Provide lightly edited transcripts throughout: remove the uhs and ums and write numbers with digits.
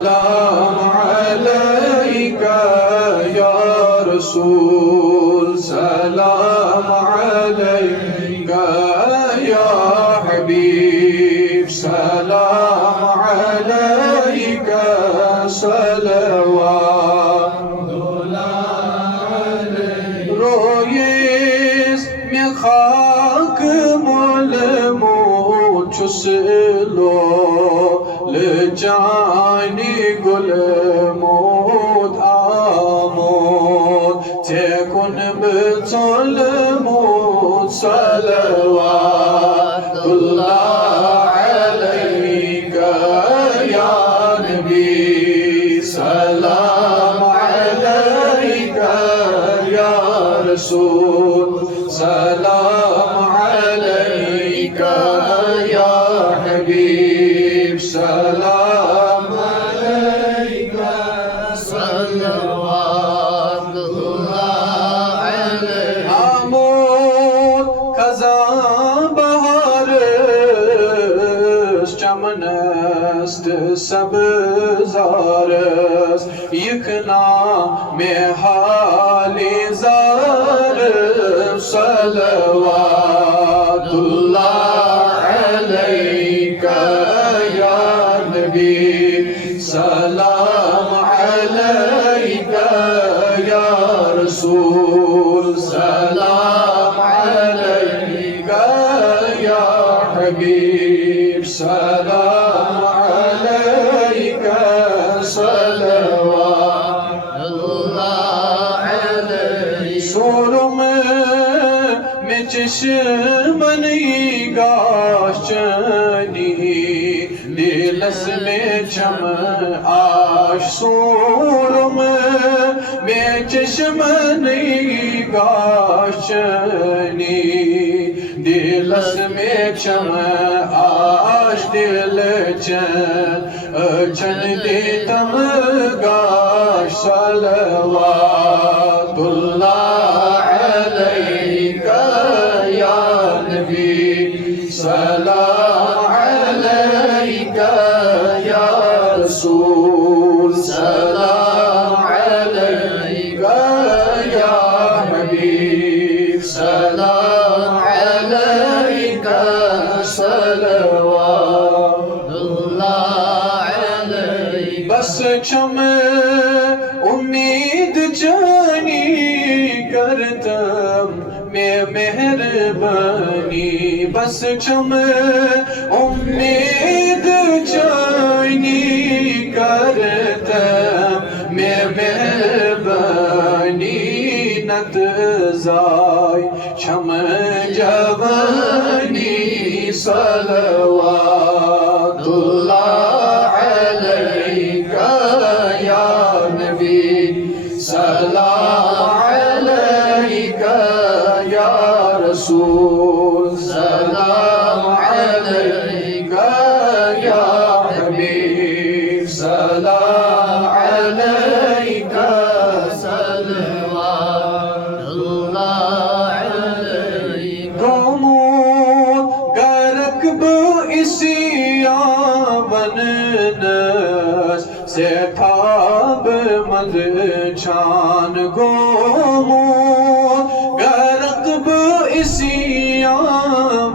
سلام عليك يا رسول سلام عليك يا حبيب سلام عليك صلوات رویز میں خاک مولمو چسلو لجانی گل مود آمود تکن بظلمود صلوات اللہ علیک یا نبی سلام علیک یا رسول سلام علیک یا حبیب سلام علیک صلوات اللہ علیک آمود خزاں بہارس چمنست سبزارس یکنا میں حالی زارس صلوات اللہ علیک یا نبی سلام علیک یا رسول سلام علیک یا حبیب سلام علیک صلوات اللہ علیک سورم میں چشمنی گاشنی دلس میں چم آش سورم میں چشمنی گاشنی دلس میں چم آش دل چن دیتم گاش صلوات اللہ علیک یا نبی سلام علیک یا رسول سلام علیک یا حبیب سلام علیک صلوات اللہ علیک بس چم امید جانی کرتم میں مہربانی بس چم امید جانی کرتم میں مہربانی نت زائی چم جوانی صلوات اللہ علیک یا نبی سلام علیک یا رسول سلام علیک یا حبیب سلام علیک صلوات اللہ علیک گمود گرکب اسی آوننس سے تھاب مد چھان گمود گرکب اسی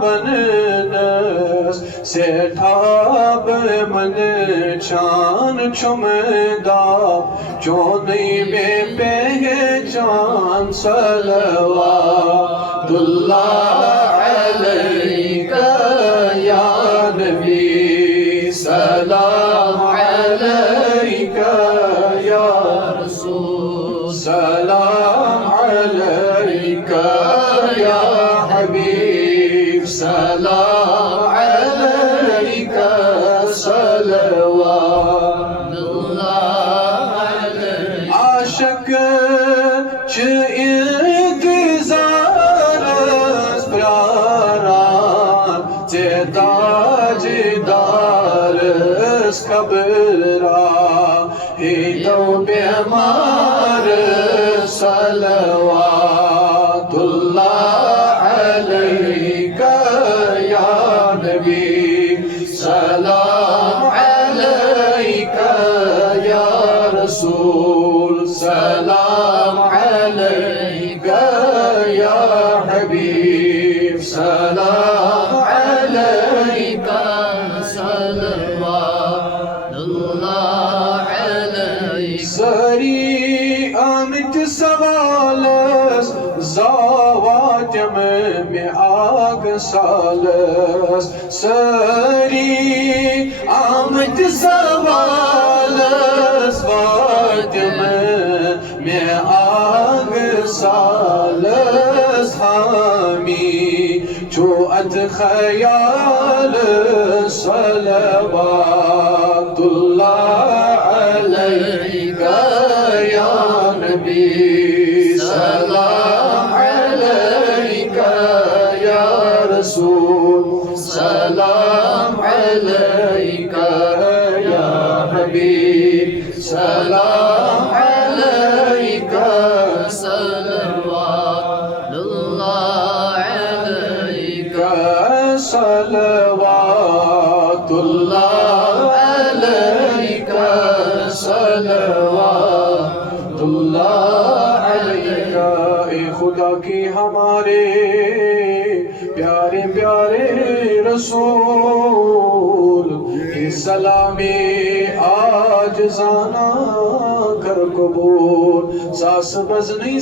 آوننس سے تھاب مد چھان چمدا چونی میں پہچان صلوات اللہ علیک یا نبی سلام علیک یا رسول سلام علیک یا حبیب سلام علیک صلوات اللہ علیک عاشق چھ انتظارس پراران چھ تاجدارس خبرا ہی تو بیمار صلوات اللہ علیک یا نبی سلام علیک رسول سلام عليك يا حبيب سلام عليك صلوات الله عليك سري آمد سوالس زواتم میں آگ سالس سری آمد سوالس واتم میں آگ سالس حامی چوعت خیال صلوات اللہ علیک یا نبی سلام علیک یا رسول سلام علیک یا حبیب سلام علیک صلوات الله عليك صلوات اللہ علیک صلوات اللہ علیک اے خدا کی ہمارے پیارے پیارے رسول یہ سلام آج زانا کر قبول ساس بزنی